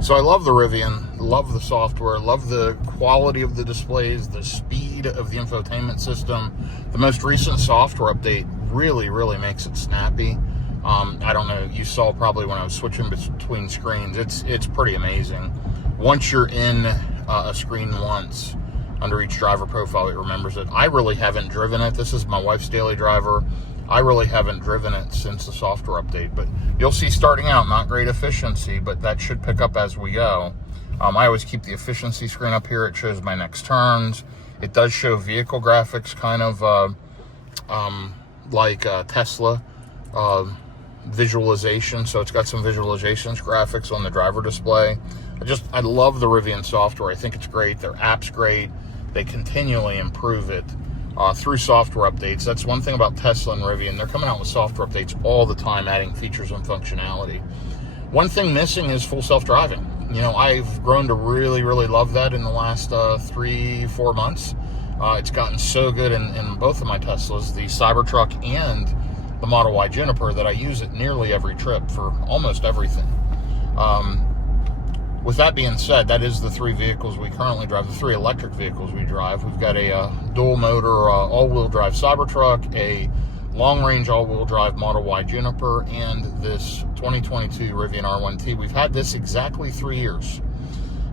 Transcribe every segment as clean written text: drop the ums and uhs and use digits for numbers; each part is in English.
So I love the Rivian, love the software, love the quality of the displays, the speed of the infotainment system. The most recent software update really makes it snappy. I don't know, you saw probably when I was switching between screens, it's pretty amazing. Once you're in a screen once, under each driver profile, it remembers it. I really haven't driven it. This is my wife's daily driver. I really haven't driven it since the software update, but you'll see starting out, not great efficiency, but that should pick up as we go. I always keep the efficiency screen up here. It shows my next turns. It does show vehicle graphics, kind of like Tesla visualization. So it's got some visualizations, graphics on the driver display. I love the Rivian software. I think it's great. Their app's great. They continually improve it through software updates. That's one thing about Tesla and Rivian. They're coming out with software updates all the time, adding features and functionality. One thing missing is full self-driving. You know, I've grown to really love that in the last 3-4 months. It's gotten so good in both of my Teslas, the Cybertruck and the Model Y Juniper, that I use it nearly every trip for almost everything. With that being said, that is the 3 vehicles we currently drive, the 3 electric vehicles we drive. We've got a dual motor all-wheel drive Cybertruck, a long-range all-wheel drive Model Y Juniper, and this 2022 Rivian R1T. We've had this exactly 3 years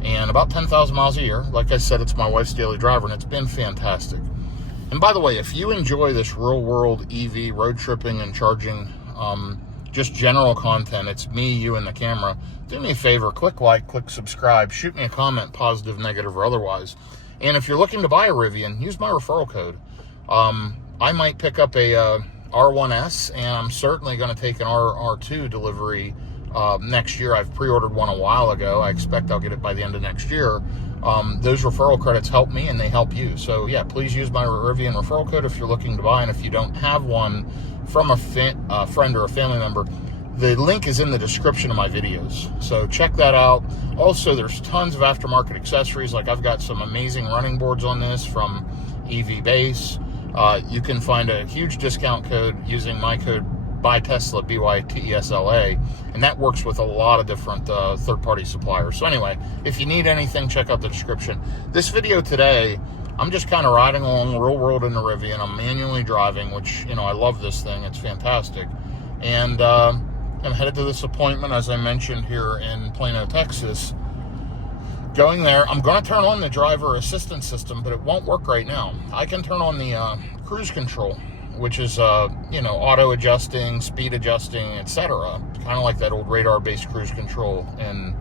and about 10,000 miles a year. Like I said, it's my wife's daily driver, and it's been fantastic. And by the way, if you enjoy this real-world EV road tripping and charging, just general content, it's me, you, and the camera, do me a favor, click like, click subscribe, shoot me a comment, positive, negative, or otherwise. And if you're looking to buy a Rivian, use my referral code. I might pick up a R1S, and I'm certainly going to take an R2 delivery next year. I've pre-ordered one a while ago. I expect I'll get it by the end of next year. Those referral credits help me, and they help you. So yeah, please use my Rivian referral code if you're looking to buy. And if you don't have one from a friend or a family member, the link is in the description of my videos. So check that out. Also, there's tons of aftermarket accessories. Like I've got some amazing running boards on this from EV Base. You can find a huge discount code using my code BYTESLA, BYTESLA, and that works with a lot of different third-party suppliers. So anyway, if you need anything, check out the description. This video today, I'm just kind of riding along real world in the Rivian. I'm manually driving, which, you know, I love this thing. It's fantastic. And I'm headed to this appointment, as I mentioned, here in Plano, Texas. Going there, I'm going to turn on the driver assistance system, but it won't work right now. I can turn on the cruise control, which is, you know, auto adjusting, speed adjusting, etc. Kind of like that old radar-based cruise control in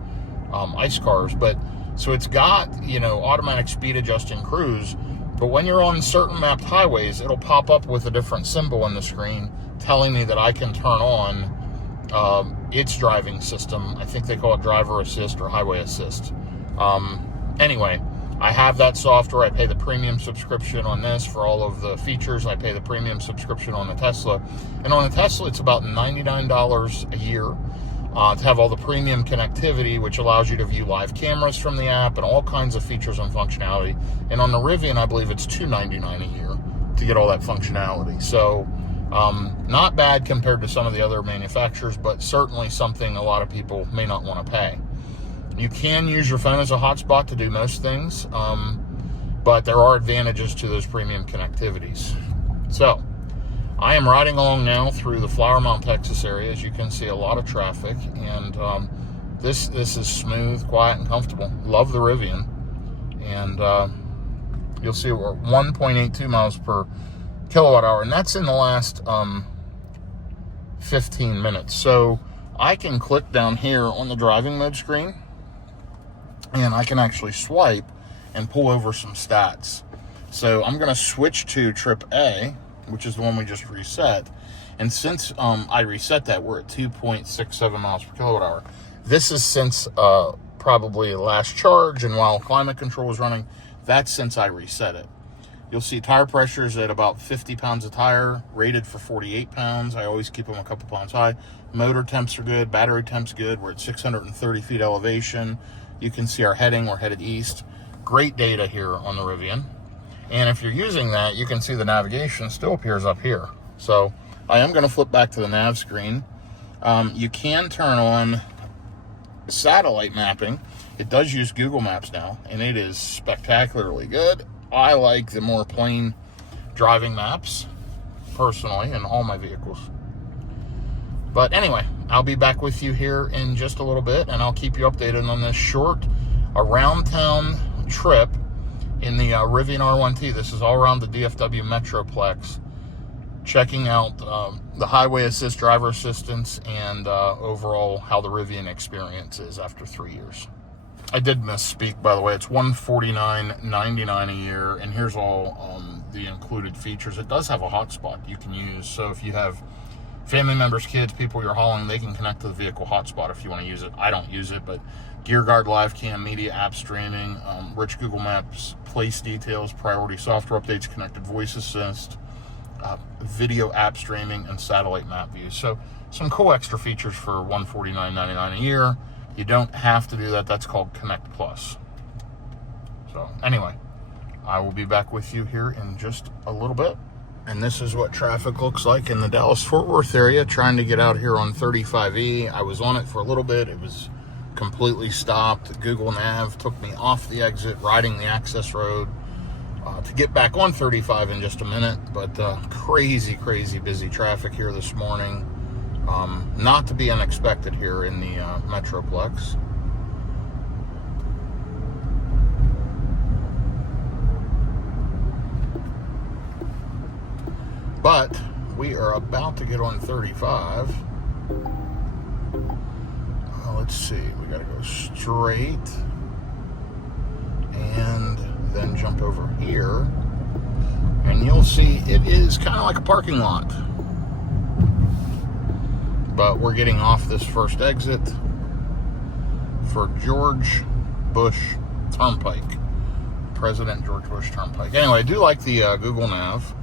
ICE cars. But so it's got, you know, automatic speed adjusting cruise, but when you're on certain mapped highways, it'll pop up with a different symbol on the screen telling me that I can turn on its driving system. I think they call it driver assist or highway assist. Anyway, I have that software. I pay the premium subscription on this for all of the features. I pay the premium subscription on the Tesla. And on the Tesla, it's about $99 a year to have all the premium connectivity, which allows you to view live cameras from the app and all kinds of features and functionality. And on the Rivian, I believe it's $299 a year to get all that functionality. So not bad compared to some of the other manufacturers, but certainly something a lot of people may not want to pay. You can use your phone as a hotspot to do most things, but there are advantages to those premium connectivities. So, I am riding along now through the Flower Mound, Texas area. As you can see, a lot of traffic, and this is smooth, quiet, and comfortable. Love the Rivian, and you'll see we're 1.82 miles per kilowatt hour, and that's in the last 15 minutes. So I can click down here on the driving mode screen, and I can actually swipe and pull over some stats. So I'm going to switch to trip A, which is the one we just reset. And since I reset that, we're at 2.67 miles per kilowatt hour. This is since probably last charge, and while climate control was running, that's since I reset it. You'll see tire pressure is at about 50 pounds of tire, rated for 48 pounds. I always keep them a couple pounds high. Motor temps are good, battery temps good. We're at 630 feet elevation. You can see our heading, we're headed east. Great data here on the Rivian. And if you're using that, you can see the navigation still appears up here. So I am going to flip back to the nav screen. You can turn on satellite mapping. It does use Google Maps now, and it is spectacularly good. I like the more plain driving maps, personally, in all my vehicles. But anyway, I'll be back with you here in just a little bit, and I'll keep you updated on this short around-town trip in the Rivian R1T. This is all around the DFW Metroplex, checking out the highway assist, driver assistance, and overall how the Rivian experience is after 3 years. I did misspeak, by the way. It's $149.99 a year, and here's all the included features. It does have a hotspot you can use, so if you have family members, kids, people you're hauling, they can connect to the vehicle hotspot if you want to use it. I don't use it, but Gear Guard, live cam, media app streaming, rich Google Maps, place details, priority software updates, connected voice assist, video app streaming, and satellite map views. So some cool extra features for $149.99 a year. You don't have to do that. That's called Connect Plus. So anyway, I will be back with you here in just a little bit. And this is what traffic looks like in the Dallas-Fort Worth area, trying to get out here on 35E. I was on it for a little bit. It was completely stopped. Google Nav took me off the exit, riding the access road to get back on 35 in just a minute. But crazy, crazy busy traffic here this morning. Not to be unexpected here in the Metroplex. But we are about to get on 35. Let's see, we got to go straight and then jump over here. And you'll see it is kind of like a parking lot. But we're getting off this first exit for George Bush Turnpike. President George Bush Turnpike. Anyway, I do like the Google Nav.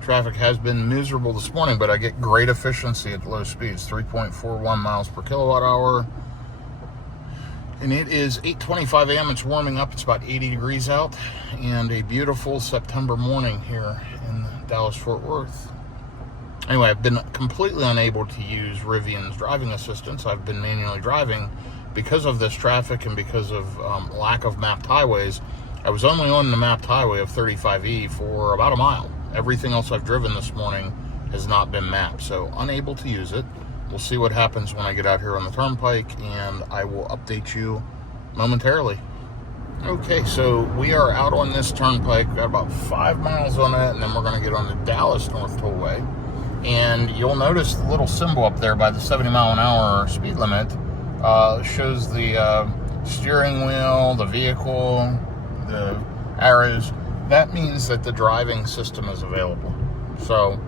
Traffic has been miserable this morning, but I get great efficiency at low speeds, 3.41 miles per kilowatt hour. And it is 8:25 a.m. It's warming up. It's about 80 degrees out, and a beautiful September morning here in Dallas-Fort Worth. Anyway, I've been completely unable to use Rivian's driving assistance. I've been manually driving because of this traffic and because of lack of mapped highways. I was only on the mapped highway of 35E for about a mile. Everything else I've driven this morning has not been mapped, so unable to use it. We'll see what happens when I get out here on the turnpike, and I will update you momentarily. Okay, so we are out on this turnpike. We've got about 5 miles on it, and then we're going to get on the Dallas North Tollway. And you'll notice the little symbol up there by the 70 mile an hour speed limit shows the steering wheel, the vehicle, the arrows. That means that the driving system is available. So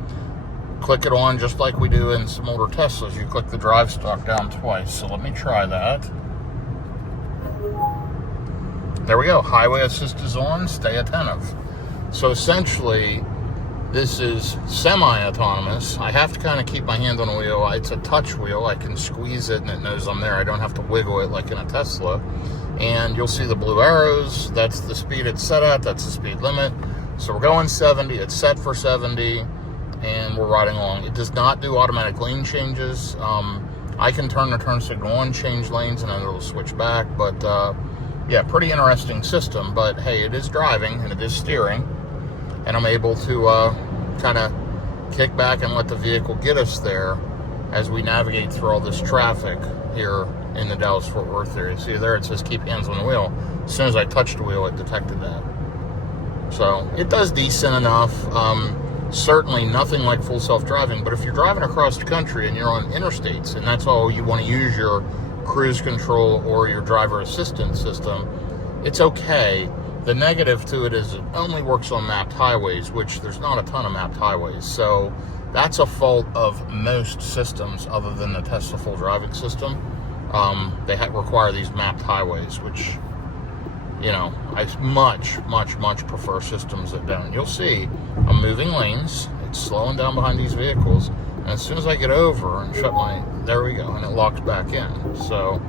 click it on just like we do in some older Teslas. You click the drive stalk down twice. So let me try that. There we go. Highway assist is on. Stay attentive. So essentially, this is semi-autonomous. I have to kind of keep my hand on the wheel. It's a touch wheel. I can squeeze it and it knows I'm there. I don't have to wiggle it like in a Tesla. And you'll see the blue arrows. That's the speed it's set at. That's the speed limit. So we're going 70. It's set for 70. And we're riding along. It does not do automatic lane changes. I can turn the turn signal on, change lanes, and then it'll switch back. But yeah, pretty interesting system. But hey, it is driving and it is steering. And I'm able to kind of kick back and let the vehicle get us there as we navigate through all this traffic here in the Dallas-Fort Worth area. See there, it says keep hands on the wheel. As soon as I touched the wheel, it detected that. So it does decent enough. Certainly nothing like full self-driving, but if you're driving across the country and you're on interstates and that's all you want to use your cruise control or your driver assistance system, it's okay. The negative to it is it only works on mapped highways, which there's not a ton of mapped highways. So that's a fault of most systems other than the Tesla full driving system. They require these mapped highways, which, you know, I much prefer systems that don't. You'll see I'm moving lanes. It's slowing down behind these vehicles. And as soon as I get over and shut my, there we go, and it locks back in. So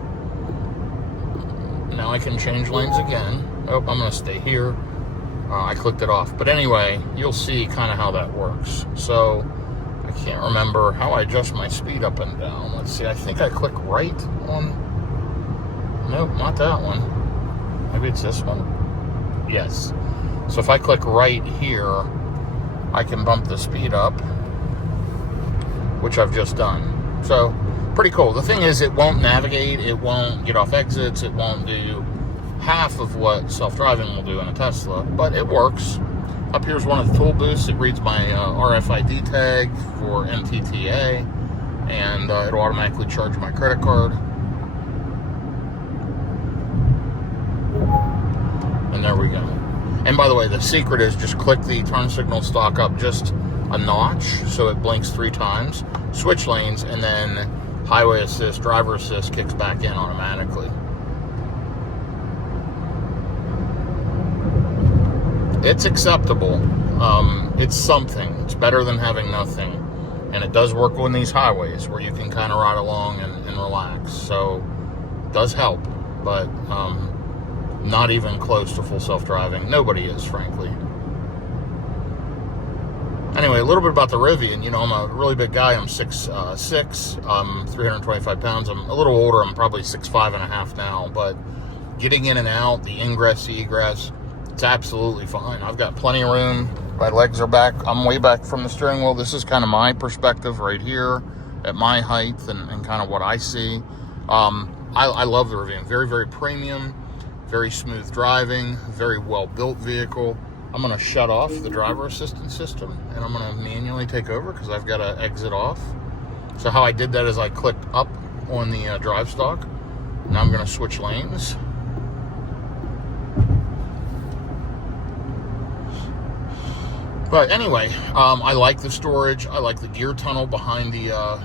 now I can change lanes again. Oh, I'm going to stay here. I clicked it off. But anyway, you'll see kind of how that works. So I can't remember how I adjust my speed up and down. Let's see, I think I click right on, nope, not that one. Maybe it's this one. Yes. So if I click right here, I can bump the speed up, which I've just done. So pretty cool. The thing is, it won't navigate, it won't get off exits, it won't do half of what self-driving will do in a Tesla, but it works. Up here's one of the tool booths. It reads my RFID tag for MTTA, and it'll automatically charge my credit card. And there we go. And by the way, the secret is just click the turn signal stalk up just a notch so it blinks 3 times, switch lanes, and then highway assist, driver assist kicks back in automatically. It's acceptable. It's something. It's better than having nothing. And it does work on these highways where you can kind of ride along and relax. So it does help, but not even close to full self-driving. Nobody is, frankly. Anyway, a little bit about the Rivian. You know, I'm a really big guy. I'm 6'6". I'm 325 pounds. I'm a little older. I'm probably 6'5" and a half now. But getting in and out, the ingress, the egress, it's absolutely fine. I've got plenty of room. My legs are back. I'm way back from the steering wheel. This is kind of my perspective right here at my height and kind of what I see. I love the Rivian. Very, very premium, very smooth driving, very well-built vehicle. I'm going to shut off the driver assistance system, and I'm going to manually take over because I've got to exit off. So how I did that is I clicked up on the drive stalk. Now I'm going to switch lanes. But anyway, I like the storage. I like the gear tunnel behind the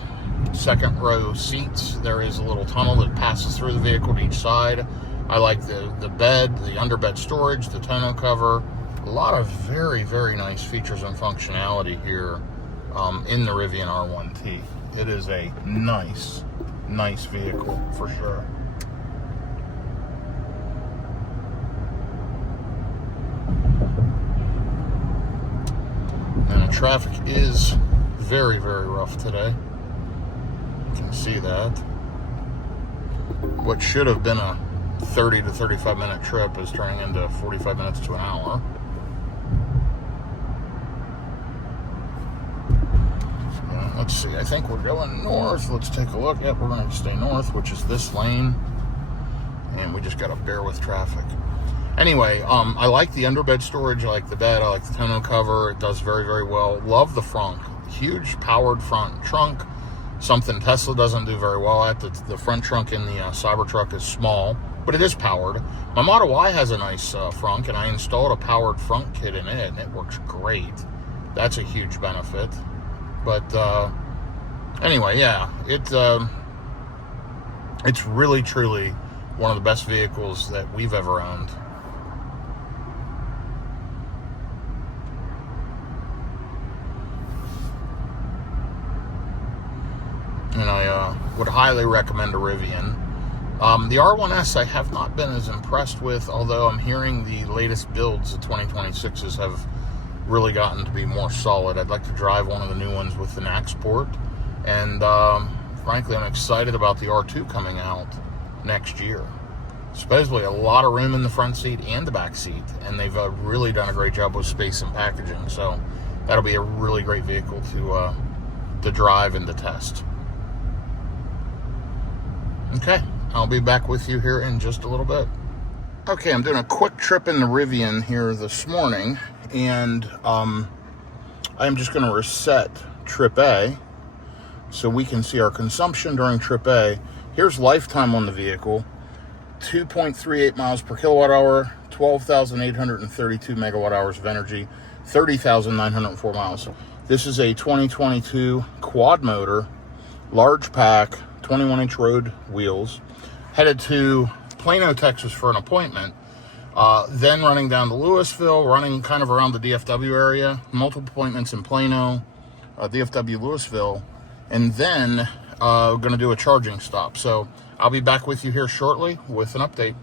second row seats. There is a little tunnel that passes through the vehicle to each side. I like the bed, the underbed storage, the tonneau cover. A lot of very, very nice features and functionality here in the Rivian R1T. It is a nice, nice vehicle for sure. And the traffic is very, very rough today. You can see that. What should have been a 30 to 35 minute trip is turning into 45 minutes to an hour. Let's see, I think we're going north. Let's take a look. Yep, we're going to stay north, which is this lane. And we just got to bear with traffic. Anyway, I like the underbed storage. I like the bed. I like the tonneau cover. It does very, very well. Love the front. Huge powered front trunk. Something Tesla doesn't do very well at. The front trunk in the Cybertruck is small, but it is powered. My Model Y has a nice front, and I installed a powered front kit in it, and it works great. That's a huge benefit. But anyway, yeah, it's really, truly one of the best vehicles that we've ever owned. And I would highly recommend a Rivian. The R1S I have not been as impressed with, although I'm hearing the latest builds, the 2026s, have really gotten to be more solid. I'd like to drive one of the new ones with the NACS port. And frankly, I'm excited about the R2 coming out next year. Supposedly a lot of room in the front seat and the back seat, and they've really done a great job with space and packaging. So that'll be a really great vehicle to drive and to test. Okay, I'll be back with you here in just a little bit. Okay, I'm doing a quick trip in the Rivian here this morning, and I'm just going to reset trip A so we can see our consumption during trip A. Here's lifetime on the vehicle: 2.38 miles per kilowatt hour, 12,832 megawatt hours of energy, 30,904 miles. This is a 2022 quad motor, large pack, 21-inch road wheels. Headed to Plano, Texas for an appointment. Then running down to Louisville, running kind of around the DFW area. Multiple appointments in Plano, DFW, Louisville. And then going to do a charging stop. So I'll be back with you here shortly with an update.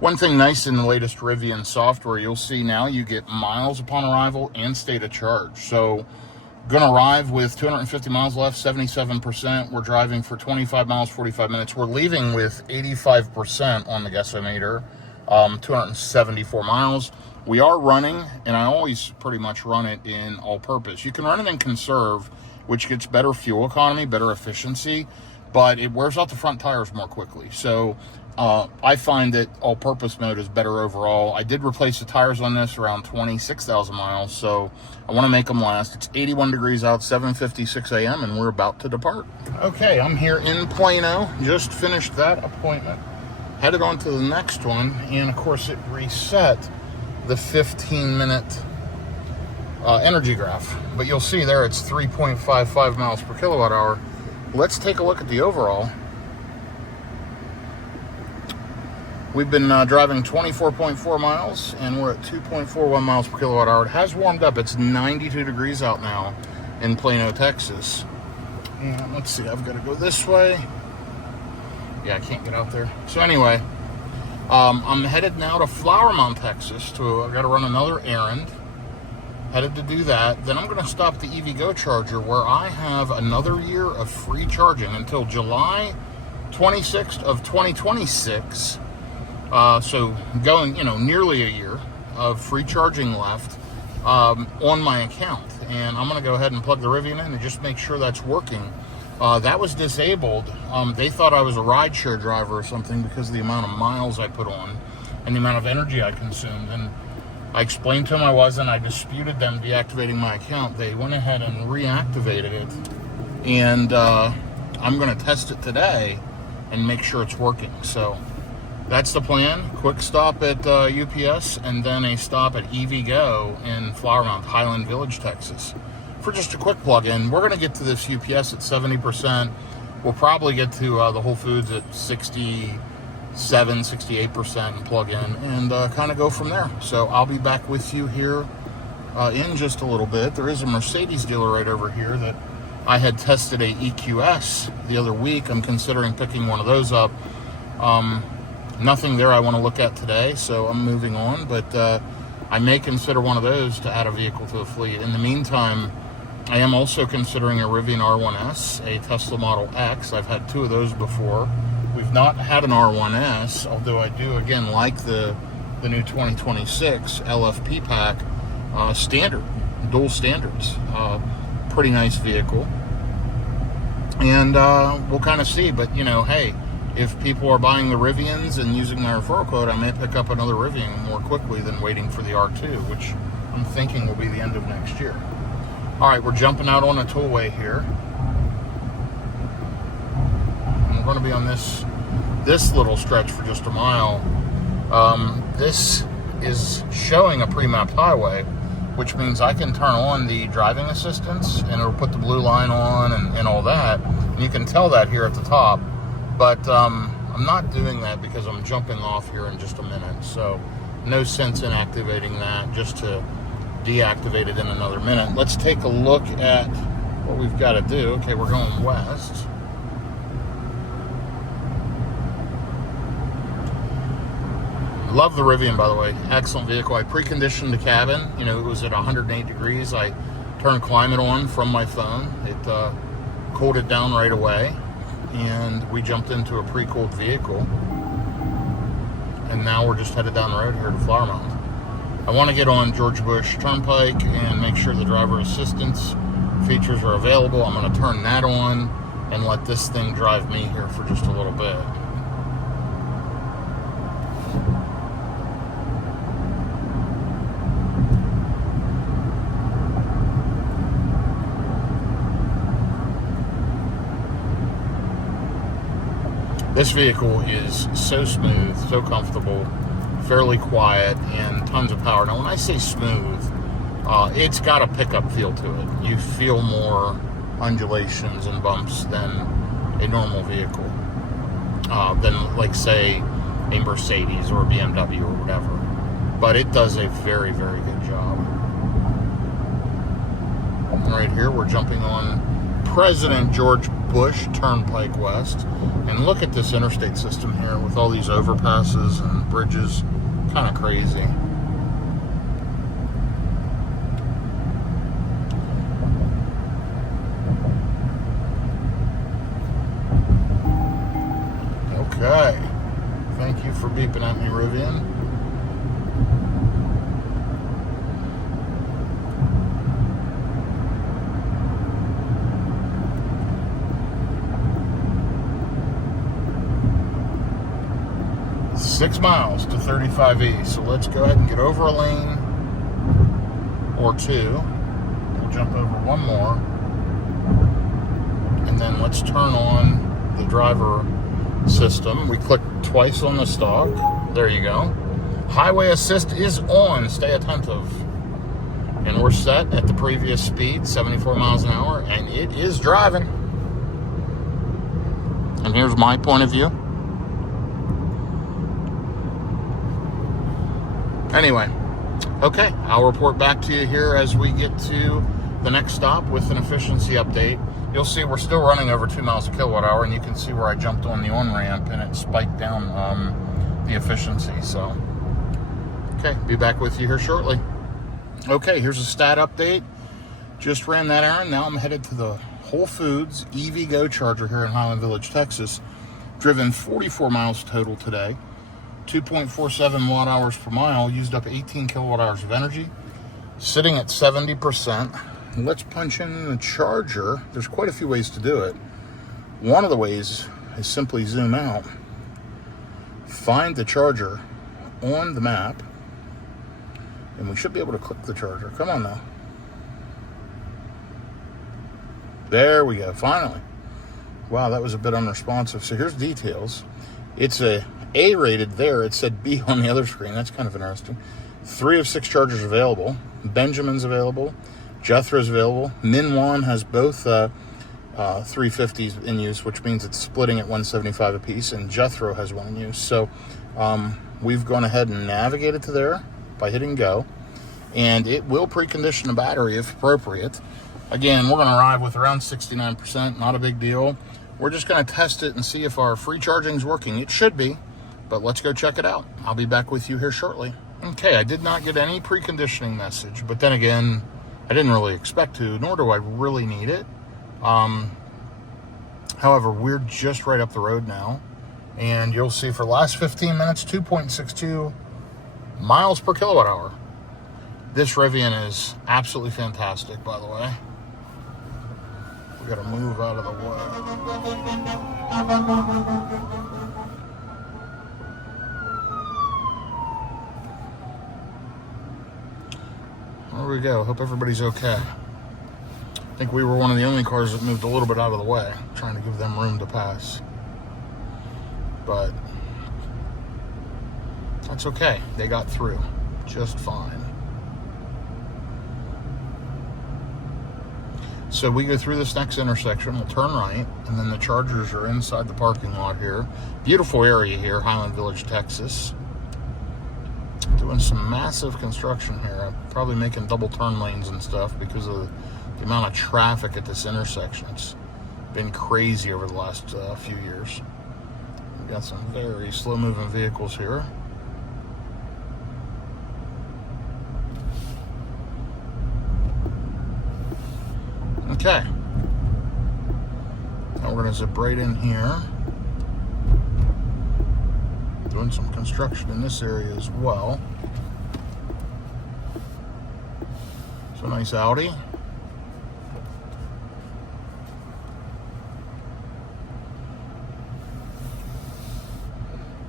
One thing nice in the latest Rivian software, you'll see now you get miles upon arrival and state of charge. So Gonna arrive with 250 miles left, 77%. We're driving for 25 miles, 45 minutes. We're leaving with 85% on the gasometer, 274 miles. We are running, and I always pretty much run it in all-purpose. You can run it in conserve, which gets better fuel economy, better efficiency, but it wears out the front tires more quickly. So I find that all-purpose mode is better overall. I did replace the tires on this around 26,000 miles, so I want to make them last. It's 81 degrees out, 7:56 a.m., and we're about to depart. Okay, I'm here in Plano. Just finished that appointment. Headed on to the next one, and of course it reset the 15-minute energy graph. But you'll see there it's 3.55 miles per kilowatt hour. Let's take a look at the overall. We've been driving 24.4 miles, and we're at 2.41 miles per kilowatt hour. It has warmed up. It's 92 degrees out now in Plano, Texas. And let's see, I've got to go this way. Yeah, I can't get out there. So anyway, I'm headed now to Flower Mound, Texas. I got to run another errand. Headed to do that. Then I'm going to stop the EVgo charger, where I have another year of free charging until July 26th of 2026. So going, nearly a year of free charging left on my account. And I'm going to go ahead and plug the Rivian in and just make sure that's working. That was disabled. They thought I was a rideshare driver or something because of the amount of miles I put on and the amount of energy I consumed. And I explained to them I wasn't. I disputed them deactivating my account. They went ahead and reactivated it. And I'm going to test it today and make sure it's working. So that's the plan. Quick stop at UPS and then a stop at EVgo in Flower Mound, Highland Village, Texas, for just a quick plug-in. We're going to get to this UPS at 70%. We'll probably get to the Whole Foods at 67, 68% and plug in and kind of go from there. So I'll be back with you here in just a little bit. There is a Mercedes dealer right over here that I had tested a EQS the other week. I'm considering picking one of those up. Nothing there I want to look at today, so I'm moving on, but I may consider one of those to add a vehicle to the fleet. In the meantime, I am also considering a Rivian R1S, a Tesla Model X. I've had two of those before. We've not had an R1S, although I do, again, like the new 2026 LFP pack standard, dual standards. Pretty nice vehicle. And we'll kind of see, but, hey, if people are buying the Rivians and using my referral code, I may pick up another Rivian more quickly than waiting for the R2, which I'm thinking will be the end of next year. All right, we're jumping out on a tollway here. And we're going to be on this little stretch for just a mile. This is showing a pre-mapped highway, which means I can turn on the driving assistance and it'll put the blue line on and all that. And you can tell that here at the top. But I'm not doing that because I'm jumping off here in just a minute. So no sense in activating that, just to deactivate it in another minute. Let's take a look at what we've got to do. Okay, we're going west. Love the Rivian, by the way. Excellent vehicle. I preconditioned the cabin. It was at 108 degrees. I turned climate on from my phone. It cooled it down right away. And we jumped into a pre-cooled vehicle. And now we're just headed down the road here to Flower Mound. I want to get on George Bush Turnpike and make sure the driver assistance features are available. I'm going to turn that on and let this thing drive me here for just a little bit. This vehicle is so smooth, so comfortable, fairly quiet, and tons of power. Now, when I say smooth, it's got a pickup feel to it. You feel more undulations and bumps than a normal vehicle, than, like, say, a Mercedes or a BMW or whatever. But it does a very, very good job. Right here, we're jumping on President George Bush Turnpike West. And look at this interstate system here with all these overpasses and bridges. Kind of crazy. Okay. Thank you for beeping at me, Rivian. Six miles to 35E. So let's go ahead and get over a lane or two. We'll jump over one more. And then let's turn on the driver system. We click twice on the stalk. There you go. Highway assist is on. Stay attentive. And we're set at the previous speed, 74 miles an hour, and it is driving. And here's my point of view. Anyway, okay, I'll report back to you here as we get to the next stop with an efficiency update. You'll see we're still running over 2 miles a kilowatt hour, and you can see where I jumped on the on-ramp and it spiked down the efficiency. So, okay, be back with you here shortly. Okay, here's a stat update. Just ran that errand. Now I'm headed to the Whole Foods EV Go charger here in Highland Village, Texas. Driven 44 miles total today. 2.47 watt hours per mile, used up 18 kilowatt hours of energy, sitting at 70%. Let's punch in the charger. There's quite a few ways to do it. One of the ways is simply zoom out, find the charger on the map, and we should be able to click the charger. Come on now. There we go, finally. Wow, that was a bit unresponsive. So here's details. It's a A-rated there. It said B on the other screen. That's kind of interesting. 3 of 6 chargers available. Benjamin's available. Jethro's available. Minwan has both 350s in use, which means it's splitting at 175 apiece, and Jethro has one in use. So we've gone ahead and navigated to there by hitting go, and it will precondition the battery if appropriate. Again, we're going to arrive with around 69%. Not a big deal. We're just going to test it and see if our free charging is working. It should be, but let's go check it out. I'll be back with you here shortly. Okay, I did not get any preconditioning message, but then again, I didn't really expect to, nor do I really need it. However, we're just right up the road now, and you'll see for the last 15 minutes, 2.62 miles per kilowatt hour. This Rivian is absolutely fantastic, by the way. We gotta move out of the way. There we go. Hope everybody's okay. I think we were one of the only cars that moved a little bit out of the way, trying to give them room to pass. But that's okay. They got through just fine. So we go through this next intersection, we'll turn right, and then the chargers are inside the parking lot here. Beautiful area here, Highland Village, Texas. Doing some massive construction here. I'm probably making double turn lanes and stuff because of the amount of traffic at this intersection. It's been crazy over the last few years. We've got some very slow-moving vehicles here. Okay, now we're going to zip right in here. Doing some construction in this area as well. So nice Audi.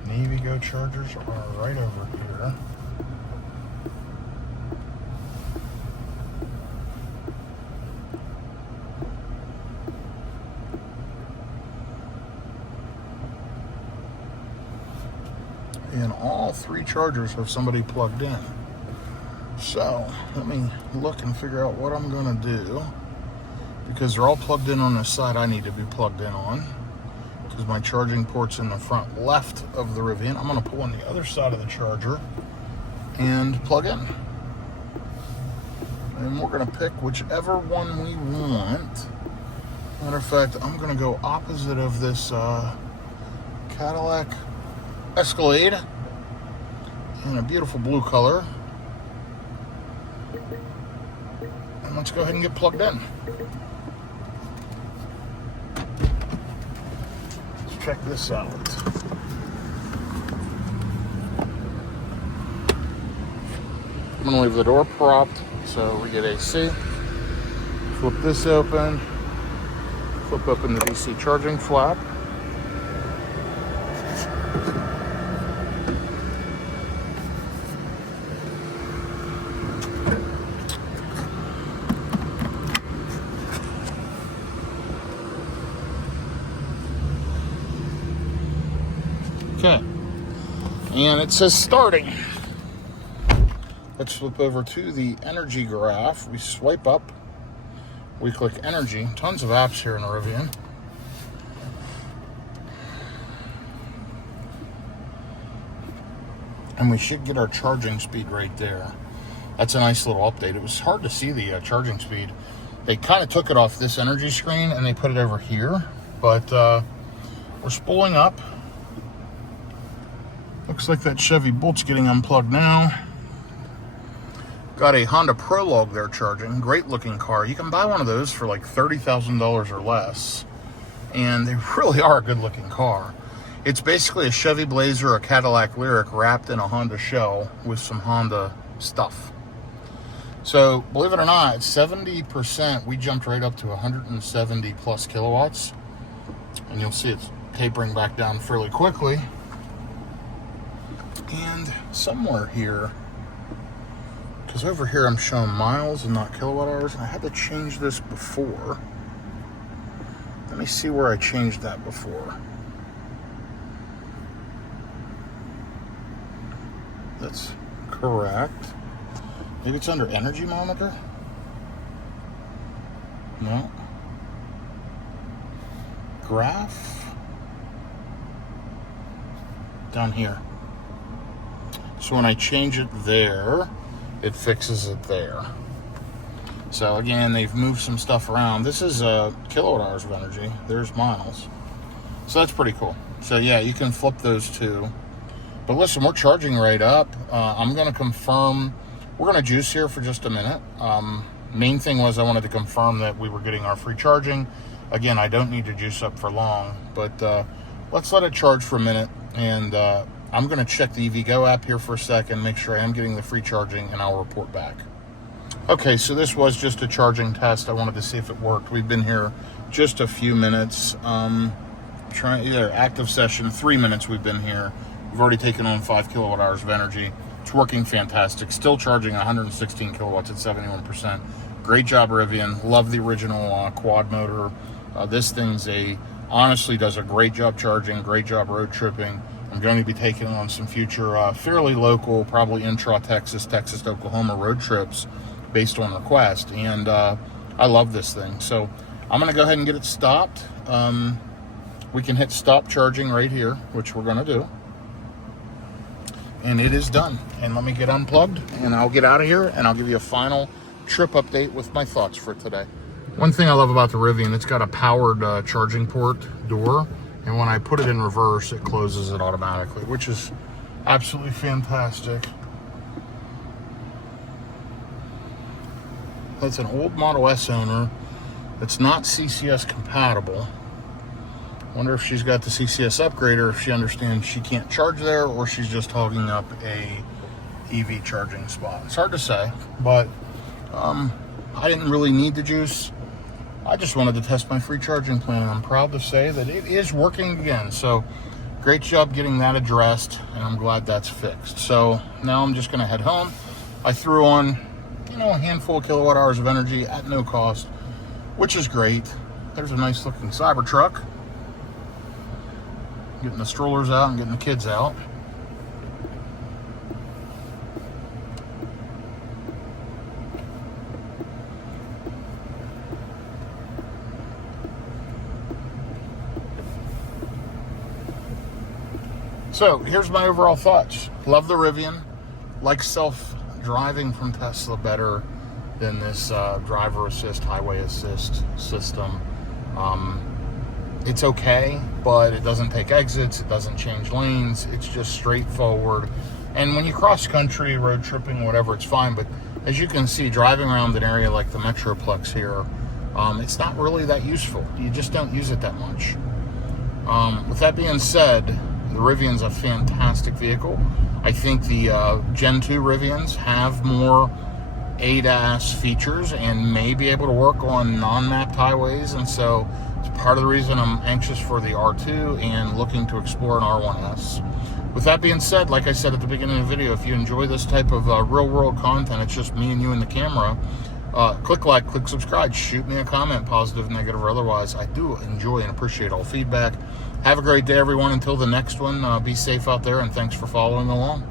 Navy Go chargers are right over here. And all 3 chargers have somebody plugged in. So let me look and figure out what I'm going to do, because they're all plugged in on the side I need to be plugged in on, because my charging port's in the front left of the Rivian. I'm going to pull on the other side of the charger and plug in. And we're going to pick whichever one we want. Matter of fact, I'm going to go opposite of this Cadillac Escalade in a beautiful blue color. And let's go ahead and get plugged in. Let's check this out. I'm gonna leave the door propped so we get AC. Flip this open. Flip open the DC charging flap. Okay, and it says starting. Let's flip over to the energy graph. We swipe up, we click energy. Tons of apps here in the Rivian. And we should get our charging speed right there. That's a nice little update. It was hard to see the charging speed. They kind of took it off this energy screen and they put it over here, but we're spooling up. Looks like that Chevy Bolt's getting unplugged now. Got a Honda Prologue there charging. Great looking car. You can buy one of those for like $30,000 or less. And they really are a good looking car. It's basically a Chevy Blazer, a Cadillac Lyriq wrapped in a Honda shell with some Honda stuff. So believe it or not, at 70%, we jumped right up to 170 plus kilowatts. And you'll see it's tapering back down fairly quickly. And somewhere here, because over here I'm showing miles and not kilowatt hours, and I had to change this before. Let me see where I changed that before. That's correct. Maybe it's under energy monitor? No. Graph? Down here. So when I change it there, it fixes it there. So again, they've moved some stuff around. This is kilowatt hours of energy. There's miles. So that's pretty cool. So yeah, you can flip those two. But listen, we're charging right up. I'm going to confirm. We're going to juice here for just a minute. Main thing was I wanted to confirm that we were getting our free charging. Again, I don't need to juice up for long, but let's let it charge for a minute. And I'm going to check the EVgo app here for a second, make sure I am getting the free charging, and I'll report back. Okay, so this was just a charging test. I wanted to see if it worked. We've been here just a few minutes. Active session, 3 minutes we've been here. We've already taken on 5 kilowatt hours of energy. It's working fantastic. Still charging 116 kilowatts at 71%. Great job, Rivian. Love the original quad motor. This thing's honestly does a great job charging, great job road tripping. I'm going to be taking on some future fairly local, probably intra-Texas, Texas to Oklahoma road trips based on request. And I love this thing. So I'm going to go ahead and get it stopped. We can hit stop charging right here, which we're going to do. And it is done. And let me get unplugged and I'll get out of here and I'll give you a final trip update with my thoughts for today. One thing I love about the Rivian, it's got a powered charging port door. And when I put it in reverse, it closes it automatically, which is absolutely fantastic. That's an old Model S owner. It's not CCS compatible. Wonder if she's got the CCS upgrade or if she understands she can't charge there or she's just hogging up a EV charging spot. It's hard to say, but I didn't really need the juice. I just wanted to test my free charging plan, and I'm proud to say that it is working again. So great job getting that addressed, and I'm glad that's fixed. So now I'm just going to head home. I threw on, a handful of kilowatt hours of energy at no cost, which is great. There's a nice looking Cybertruck. Getting the strollers out and getting the kids out. So here's my overall thoughts. Love the Rivian. Like self-driving from Tesla better than this driver assist, highway assist system. It's okay, but it doesn't take exits. It doesn't change lanes. It's just straightforward. And when you cross country, road tripping, whatever, it's fine. But as you can see, driving around an area like the Metroplex here, it's not really that useful. You just don't use it that much. With that being said, the Rivian's a fantastic vehicle. I think the Gen 2 Rivians have more ADAS features and may be able to work on non-mapped highways, and so it's part of the reason I'm anxious for the R2 and looking to explore an R1S. With that being said, like I said at the beginning of the video, if you enjoy this type of real-world content, it's just me and you and the camera, click like, click subscribe, shoot me a comment, positive, negative, or otherwise. I do enjoy and appreciate all feedback. Have a great day, everyone. Until the next one, be safe out there, and thanks for following along.